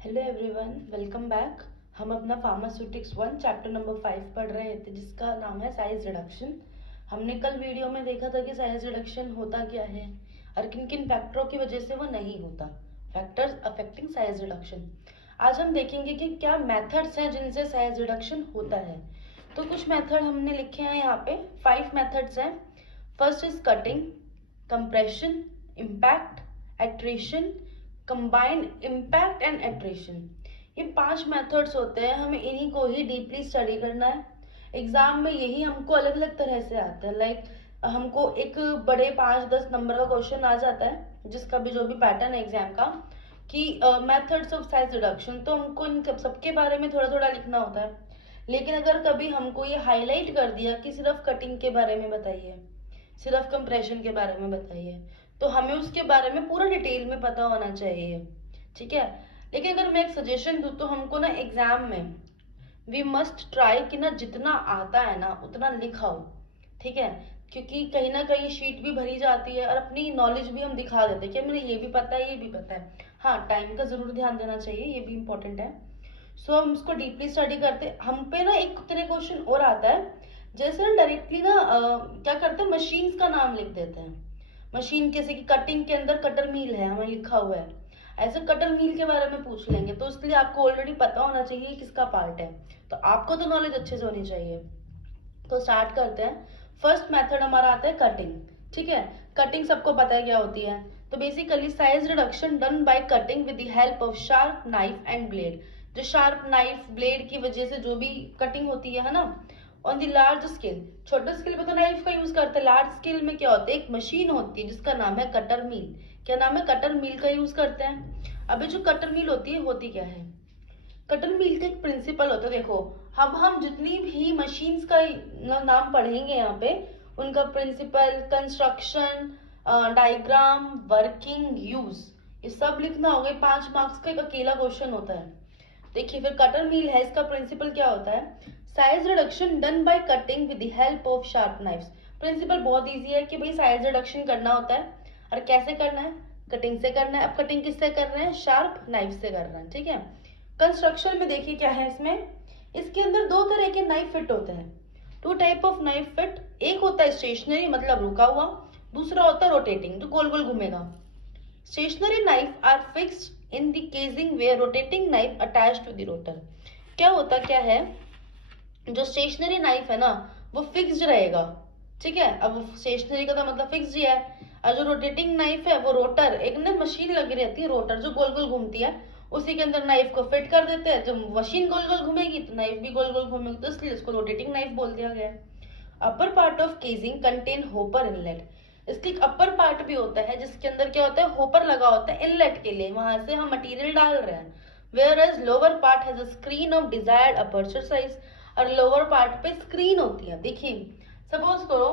Hello everyone, welcome back. हम अपना pharmaceutics 1 chapter number 5 पढ़ रहे थे जिसका नाम है साइज रिडक्शन। हमने कल वीडियो में देखा था कि साइज रिडक्शन होता क्या है और किन किन फैक्टरों की वजह से वो नहीं होता, फैक्टर्स अफेक्टिंग साइज रिडक्शन। आज हम देखेंगे कि क्या मेथड्स हैं जिनसे साइज रिडक्शन होता है। तो कुछ मेथड हमने लिखे हैं यहाँ पे, 5 मेथड्स हैं। First is cutting, compression, impact, attrition, combined impact and attrition. ये 5 मेथड्स होते हैं, हमें इन्हीं को ही डीपली स्टडी करना है। एग्जाम में यही हमको अलग अलग तरह से आता है। लाइक हमको एक बड़े 5-10 नंबर का क्वेश्चन आ जाता है, जिसका भी जो भी पैटर्न है एग्जाम का, कि मेथड्स ऑफ साइज रिडक्शन, तो हमको इन सबके बारे में थोड़ा थोड़ा लिखना होता है। लेकिन अगर कभी हमको ये हाईलाइट कर दिया कि सिर्फ कटिंग के बारे में बताइए, सिर्फ कंप्रेशन के बारे में बताइए, तो हमें उसके बारे में पूरा डिटेल में पता होना चाहिए, ठीक है। लेकिन अगर मैं एक सजेशन दूं तो हमको ना एग्जाम में वी मस्ट ट्राई कि ना जितना आता है ना उतना लिखाओ, ठीक है। क्योंकि कहीं ना कहीं शीट भी भरी जाती है और अपनी नॉलेज भी हम दिखा देते हैं कि हमें ये भी पता है, ये भी पता है। हाँ, टाइम का जरूर ध्यान देना चाहिए, ये भी इंपॉर्टेंट है। सो हम उसको डीपली स्टडी करते। हम पे ना एक तरह क्वेश्चन और आता है, जैसे ना डायरेक्टली ना क्या करते हैं, मशीन्स का नाम लिख देते हैं। मशीन जैसे कि कटिंग के अंदर कटर मिल है हमें लिखा हुआ है, ऐसे कटर मिल के बारे में पूछ लेंगे, तो इसलिए आपको ऑलरेडी पता होना चाहिए किसका पार्ट है। तो आपको तो नॉलेज अच्छे से होनी चाहिए। तो स्टार्ट करते हैं। फर्स्ट मेथड हमारा आता है कटिंग, ठीक है। कटिंग सबको पता है क्या होती है। तो basically size reduction done by cutting with the help of sharp knife and blade. जो शार्प नाइफ ब्लेड की वजह से जो भी कटिंग होती है ना, ऑन द लार्ज स्केल। छोटे स्केल पे तो नाइफ का यूज करते हैं, लार्ज स्केल में क्या होता है, एक मशीन होती है जिसका नाम है कटर मिल। क्या नाम है? कटर मिल का यूज करते हैं। अभी जो कटर मिल होती है, होती क्या है? कटर मिल का एक प्रिंसिपल होता है। देखो, हम जितनी भी मशीन्स का नाम पढ़ेंगे यहाँ पे, उनका principal, construction, diagram, working, use, ये सब लिखना होगा। 5 मार्क्स का एक अकेला क्वेश्चन होता है। देखिए, फिर कटर मिल है, इसका प्रिंसिपल क्या होता है? Size reduction done by cutting with the help of sharp knives. Principle बहुत इजी है कि भाई साइज रिडक्शन करना होता है, और कैसे करना है? कटिंग से करना है। अब कटिंग किससे कर रहे हैं? शार्प नाइफ से कर रहे हैं, ठीक है। कंस्ट्रक्शन में देखिए क्या है इसमें, इसके अंदर 2 तरह के नाइफ फिट होते हैं। 2 टाइप ऑफ नाइफ फिट। एक होता है स्टेशनरी, मतलब रुका हुआ। दूसरा होता है रोटेटिंग, जो गोल गोल घूमेगा। Stationary knife are fixed in the casing where rotating knife attached to the rotor. क्या है, जो स्टेशनरी नाइफ है ना, वो फिक्स्ड रहेगा, ठीक है। अब स्टेशनरी का तो मतलब फिक्स्ड ही है। और जो रोटेटिंग नाइफ है, वो रोटर, एक ना मशीन लगी रहती है रोटर, जो गोल गोल घूमती है, उसी के अंदर नाइफ को फिट कर देते हैं। जब मशीन गोल गोल घूमेगी तो नाइफ भी गोल गोल घूमेगी, तो इसलिए इसको रोटेटिंग नाइफ बोल दिया गया है। Upper part of casing contain hopper inlet. इसके अपर पार्ट भी होता है जिसके अंदर क्या होता है, होपर लगा होता है इनलेट के लिए, वहां से हम मटेरियल डाल रहे हैं। Whereas lower part has a screen of desired aperture size. और लोअर पार्ट पे स्क्रीन होती है। देखिए, सपोज करो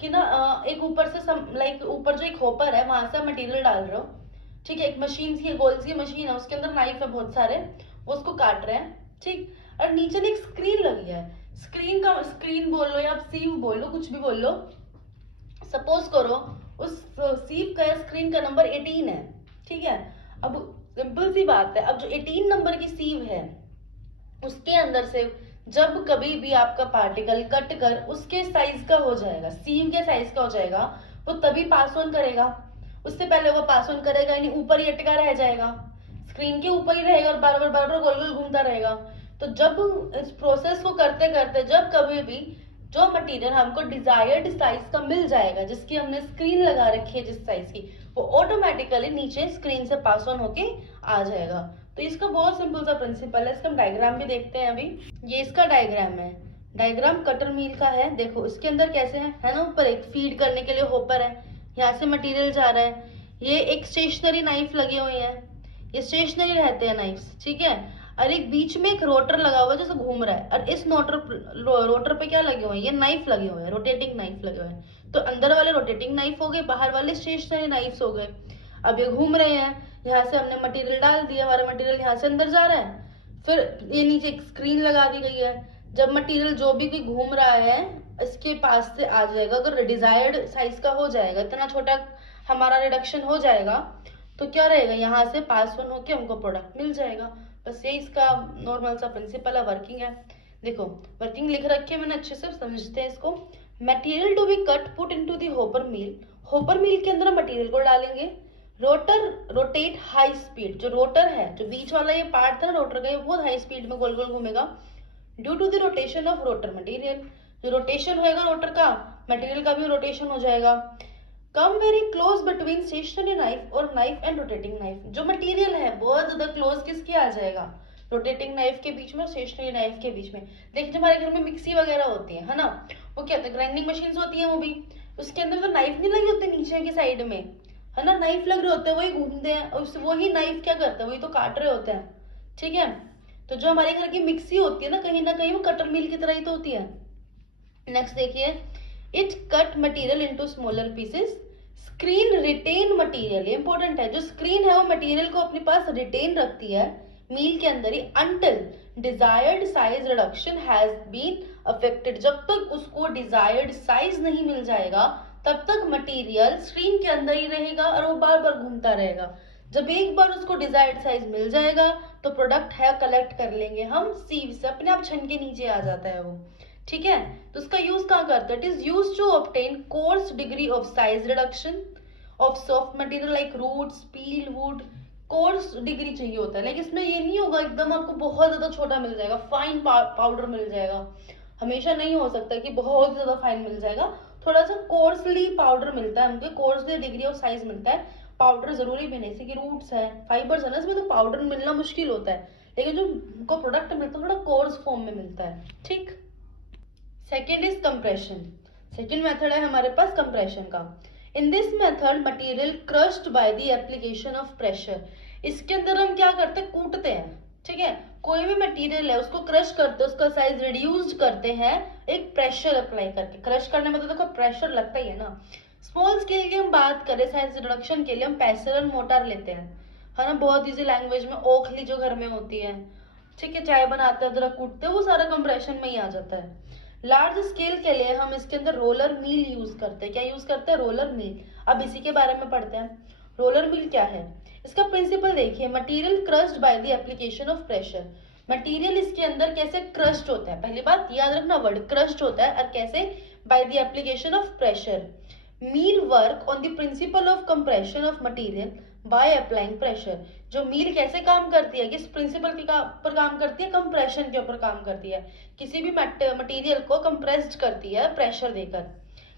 कि ना एक ऊपर से लाइक ऊपर जो एक होपर है, वहां से मटेरियल डाल रहे हो, ठीक है। एक मशीन सी, गोल सी मशीन है, उसके अंदर नाइफ है बहुत सारे, वो उसको काट रहे हैं, ठीक। और नीचे ना एक स्क्रीन लगी है। स्क्रीन का, स्क्रीन बोल लो या आप सीव बोल लो, कुछ भी बोल लो। सपोज करो उस सीव का, स्क्रीन का नंबर 18 है, ठीक है। अब सिंपल सी बात है, अब जो 18 नंबर की सीव है, उसके अंदर से जब कभी भी आपका पार्टिकल कट कर उसके साइज का हो जाएगा, सीव के साइज का हो जाएगा, वो तभी पास ऑन करेगा। उससे पहले वो पास ऑन करेगा यानी ऊपर ही अटका रह जाएगा, स्क्रीन के ऊपर ही रहेगा और बार बार गोल गोल घूमता रहेगा। तो जब इस प्रोसेस को करते करते जब कभी भी जो मटेरियल हमको डिजायर्ड साइज का मिल जाएगा, जिसकी हमने स्क्रीन लगा रखी है जिस साइज की, वो ऑटोमेटिकली नीचे स्क्रीन से पास ऑन होके आ जाएगा। तो इसका बहुत सिंपल सा प्रिंसिपल है। इसका हम डायग्राम भी देखते हैं अभी। ये इसका डायग्राम है, डायग्राम कटर मिल का है। देखो इसके अंदर कैसे है ना, ऊपर एक फीड करने के लिए होपर है, यहाँ से मटेरियल जा रहा है। ये एक स्टेशनरी नाइफ लगे हुए हैं, ये स्टेशनरी रहते हैं नाइफ्स, ठीक है। और एक बीच में एक रोटर लगा हुआ है जैसे घूम रहा है, और इस रोटर पे क्या लगे हुए हैं, ये नाइफ लगे हुए हैं, रोटेटिंग नाइफ लगे हुए हैं। तो अंदर वाले रोटेटिंग नाइफ हो गए, बाहर वाले स्टेशनरी नाइफ्स हो गए। अब ये घूम रहे हैं, यहाँ से हमने मटेरियल डाल दिया, हमारा मटेरियल यहाँ से अंदर जा रहा है। फिर ये नीचे एक स्क्रीन लगा दी गई है, जब मटेरियल जो भी कोई घूम रहा है इसके पास से आ जाएगा। अगर डिजायर्ड साइज का हो जाएगा, इतना छोटा हमारा रिडक्शन हो जाएगा, तो क्या रहेगा, यहाँ से पास ऑन होके हमको प्रोडक्ट मिल जाएगा। बस ये इसका नॉर्मल सा प्रिंसिपल है, वर्किंग है। देखो वर्किंग लिख रखी है मैंने, अच्छे से समझते हैं इसको। Material to be cut put into the hopper mill, hopper mill के अंदर मटेरियल को डालेंगे। रोटर रोटेट हाई स्पीड, जो रोटर है, जो बीच वाला ये पार्ट था ना रोटर का, ये बहुत हाई स्पीड में गोल गोल घूमेगा। Due to the rotation of rotor material, जो रोटेशन होएगा रोटर का, मटेरियल का भी रोटेशन हो जाएगा। Come very close between stationary knife और नाइफ एंड रोटेटिंग नाइफ, जो मटेरियल है बहुत ज्यादा क्लोज किसके आ जाएगा, रोटेटिंग नाइफ के बीच में, स्टेशनरी नाइफ के बीच में। देखिए जब हमारे घर में मिक्सी वगैरह होती है ना, वो क्या होता है, ग्राइंडिंग मशीन होती है वो भी, उसके अंदर तो नाइफ नहीं लगे होते नीचे की साइड में, है ना, नाइफ लग रहे होते हैं, वही घूमते हैं और वही नाइफ क्या करता है, वही तो काट रहे होते हैं। ठीक है, तो जो हमारे घर की मिक्सी होती है ना कहीं वो कटर मिल की तरह ही तो होती है। नेक्स्ट देखिए, it cut material into smaller pieces. Screen retain material, ये इंपॉर्टेंट है, जो स्क्रीन है वो मटेरियल को अपने पास रिटेन रखती है मील के अंदर ही, until desired size reduction has been affected, जब तक उसको डिजायर्ड साइज नहीं मिल जाएगा तब तक मटेरियल स्क्रीन के अंदर ही रहेगा और वो बार बार घूमता रहेगा। जब एक बार उसको डिजायर्ड साइज मिल जाएगा तो प्रोडक्ट है कलेक्ट कर लेंगे हम सीव से, अपने आप छन के नीचे आ जाता है वो। ठीक है, तो उसका यूज कहाँ करते हैं, it is use to obtain coarse degree of size reduction of soft material like roots peel wood. Coarse degree चाहिए होता है, लेकिन इसमें ये नहीं होगा एकदम आपको बहुत ज्यादा छोटा मिल जाएगा, फाइन पाउडर मिल जाएगा, हमेशा नहीं हो सकता कि बहुत ज्यादा फाइन मिल जाएगा, थोड़ा सा कोर्सली पाउडर मिलता है हमको, कोर्सली डिग्री ऑफ साइज मिलता है। पाउडर जरूरी भी नहीं, जैसे कि रूट्स है, फाइबर्स है ना, इसमें तो पाउडर मिलना मुश्किल होता है, लेकिन जो हमको प्रोडक्ट मिलता है थोड़ा कोर्स फॉर्म में मिलता है। ठीक, second is compression, second method है हमारे पास कंप्रेशन का। In this method material crushed bye the application of pressure, इसके अंदर हम क्या करते हैं, कूटते हैं। ठीक है, कोई भी मटेरियल है उसको क्रश करते हैं, उसका साइज रिड्यूस करते हैं एक प्रेशर अप्लाई करके। क्रश करने में तो देखो प्रेशर लगता ही है ना। स्मॉल स्केल की हम बात करें साइज रिडक्शन के लिए, हम पेसल मोटार लेते हैं, है ना, बहुत इजी लैंग्वेज में ओखली जो घर में होती है। ठीक है, चाय बनाते हैं अदरक कूटते हैं, वो सारा कंप्रेशन में ही आ जाता है। लार्ज स्केल के लिए हम इसके अंदर रोलर मिल यूज करते हैं। क्या यूज करते हैं, रोलर मिल। अब इसी के बारे में पढ़ते हैं, रोलर मिल क्या है। इसका प्रिंसिपल देखिए, material crushed bye the application of pressure, material इसके अंदर कैसे क्रश्ड होता है, पहली बात याद रखना वर्ड क्रश्ड होता है, और कैसे, by the application of pressure. Mill work on the principle of compression of material by applying pressure, जो मील कैसे काम करती है, किस प्रिंसिपल के ऊपर काम करती है, कंप्रेशन के ऊपर काम करती है, किसी भी मटेरियल को कंप्रेस्ड करती है प्रेशर देकर।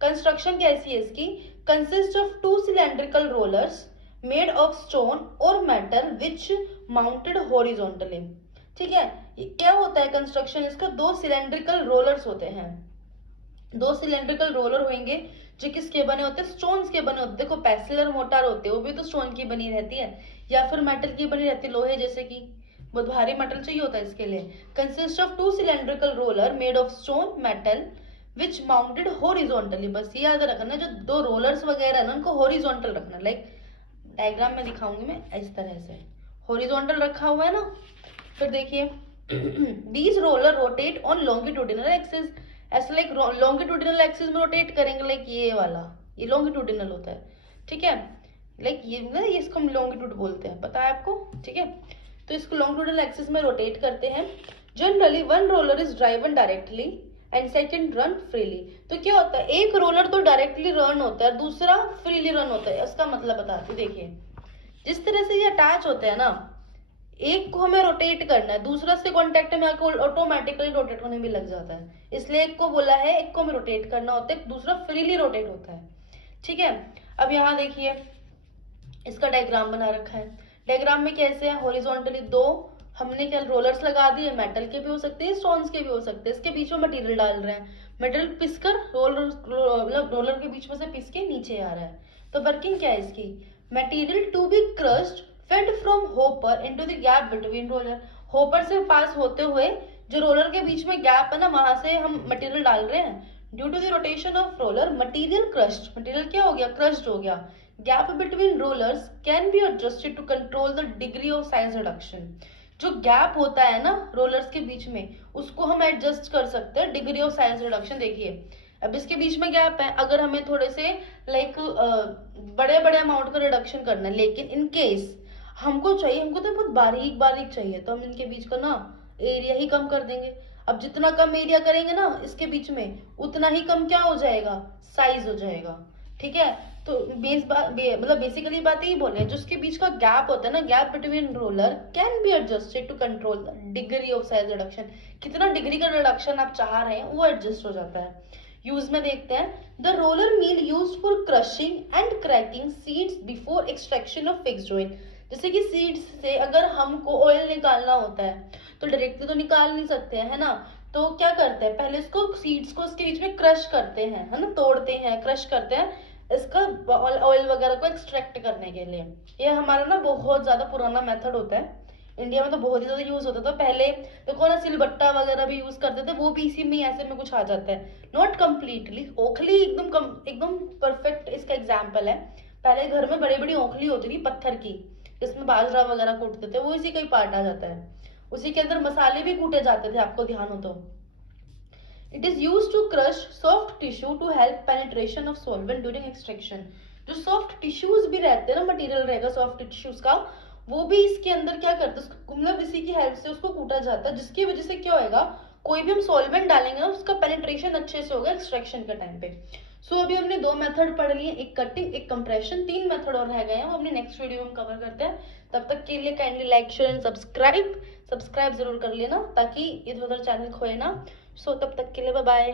कंस्ट्रक्शन कैसी है इसकी, consist of to cylindrical rollers made of stone और मेटल विच माउंटेड हॉरिजॉन्टली। ठीक है, क्या होता है कंस्ट्रक्शन इसका, दो सिलेंड्रिकल रोलर्स होते हैं, दो सिलेंड्रिकल रोलर होंगे जो किसके बने होते हैं, स्टोन्स के बने होते हैं। देखो पेसलर मोटार होते हैं वो भी तो स्टोन की बनी रहती है, या फिर मेटल की बनी रहती है, लोहे जैसे कि, बहुत भारी मेटल चाहिए होता है इसके लिए। Consist of to cylindrical roller made of stone metal which mounted horizontally, बस ये याद रखना, जो दो रोलर्स वगैरह है ना उनको हॉरिजॉन्टल रखना, लाइक डायग्राम में दिखाऊंगी मैं इस तरह से, हॉरिजॉन्टल रखा हुआ है ना। फिर देखिए these roller rotate on longitudinal axis, ऐसे लाइक लॉन्गिट्यूडिनल एक्सिस में रोटेट करेंगे, लाइक ये वाला, ये लॉन्गिट्यूडिनल होता है। ठीक है, लाइक ये इसको हम लॉन्गिट्यूड बोलते हैं, पता है आपको। ठीक है, तो इसको लॉन्गिट्यूडिनल एक्सिस में रोटेट करते हैं। Generally one roller is driven directly and second run freely. तो क्या होता है, एक रोलर तो डायरेक्टली रन होता है, दूसरा फ्रीली रन होता है। इसका मतलब बताती, देखिए जिस तरह से ये अटैच होते हैं ना, एक को हमें रोटेट करना है, दूसरा से कांटेक्ट में आकर ऑटोमेटिकली रोटेट होने भी लग जाता है, इसलिए एक को बोला है, एक को हमें रोटेट करना होता है, दूसरा फ्रीली रोटेट होता है। ठीक है, अब यहाँ देखिए इसका डायग्राम बना रखा है, डायग्राम में कैसे है, हॉरिजॉन्टली दो हमने क्या रोलर्स लगा दिए, मेटल के भी हो सकते हैं स्टोन्स के भी हो सकते हैं, इसके बीच में मटेरियल डाल रहे हैं, मटेरियल पिसकर रोलर के बीच में से पिस के नीचे आ रहा है। तो वर्किंग क्या है इसकी, material to be crushed fed from hopper into the gap between roller, hopper से पास होते हुए जो रोलर के बीच में गैप है ना, वहां से हम मटेरियल डाल रहे हैं। Due to the rotation of roller material crushed, material क्या हो गया, क्रश्ड हो गया। Gap between rollers can be adjusted to control the degree of size reduction, जो गैप होता है ना रोलर्स के बीच में, उसको हम एडजस्ट कर सकते हैं डिग्री ऑफ साइज रिडक्शन। देखिए अब इसके बीच में गैप है, अगर हमें थोड़े से लाइक बड़े बड़े अमाउंट का रिडक्शन करना है, लेकिन इन केस हमको तो बहुत बारीक बारीक चाहिए, तो हम इनके बीच का ना एरिया ही कम कर देंगे। अब जितना कम एरिया करेंगे ना इसके बीच में, उतना ही कम क्या हो जाएगा, साइज हो जाएगा। ठीक है, तो मतलब बेसिकली बात यही बोले, जो उसके बीच का गैप होता है ना, gap between roller can be adjusted to control the degree of size reduction. कितना डिग्री का रिडक्शन आप चाह रहे हैं वो एडजस्ट हो जाता है। यूज में देखते हैं, the roller mill used for crushing and cracking seeds before extraction of fixed oil. जैसे कि सीड्स से अगर हमको ऑयल निकालना होता है तो डायरेक्टली तो निकाल नहीं सकते हैं, है ना, तो क्या करते हैं, पहले इसको सीड्स को इसके बीच में क्रश करते हैं, है ना, तोड़ते हैं, क्रश करते हैं इसका ऑयल वगैरह को एक्सट्रैक्ट करने के लिए। ये हमारा ना बहुत ज्यादा पुराना मेथड होता है, इंडिया में तो बहुत ही ज्यादा यूज होता था पहले। तो कौन सिलबट्टा वगैरह भी यूज करते थे, वो भी इसी में ऐसे में कुछ आ जाता है। नॉट कम्प्लीटली, ओखली एकदम परफेक्ट इसका एग्जाम्पल है। पहले घर में बड़ी बड़ी ओखली होती थी पत्थर की, जिसमें बाजरा वगैरह कूटते थे, वो इसी का ही पार्ट आ जाता है। उसी के अंदर मसाले भी कूटे जाते थे, आपको ध्यान हो तो। It is used to crush soft tissue to help penetration of solvent during extraction. जो soft tissues भी रहते हैं ना, मटेरियल रहेगा soft tissues का, वो भी इसके अंदर क्या करते हैं, मतलब इसी की हेल्प से उसको कूटा जाता है, जिसकी वजह से क्या होएगा, कोई भी हम सॉल्वेंट डालेंगे ना उसका पेनिट्रेशन अच्छे से होगा एक्सट्रैक्शन के टाइम पे। सो अभी हमने 2 मेथड पढ़ लिए, एक कटिंग एक कंप्रेशन, 3 मेथड और रह गए हैं, वो अपने नेक्स्ट वीडियो में कवर करते हैं। तब तक के लिए kindly like share and subscribe जरूर कर लेना, ताकि इधर उधर चैनल खोए ना। सो तब तक के लिए बाय बाय।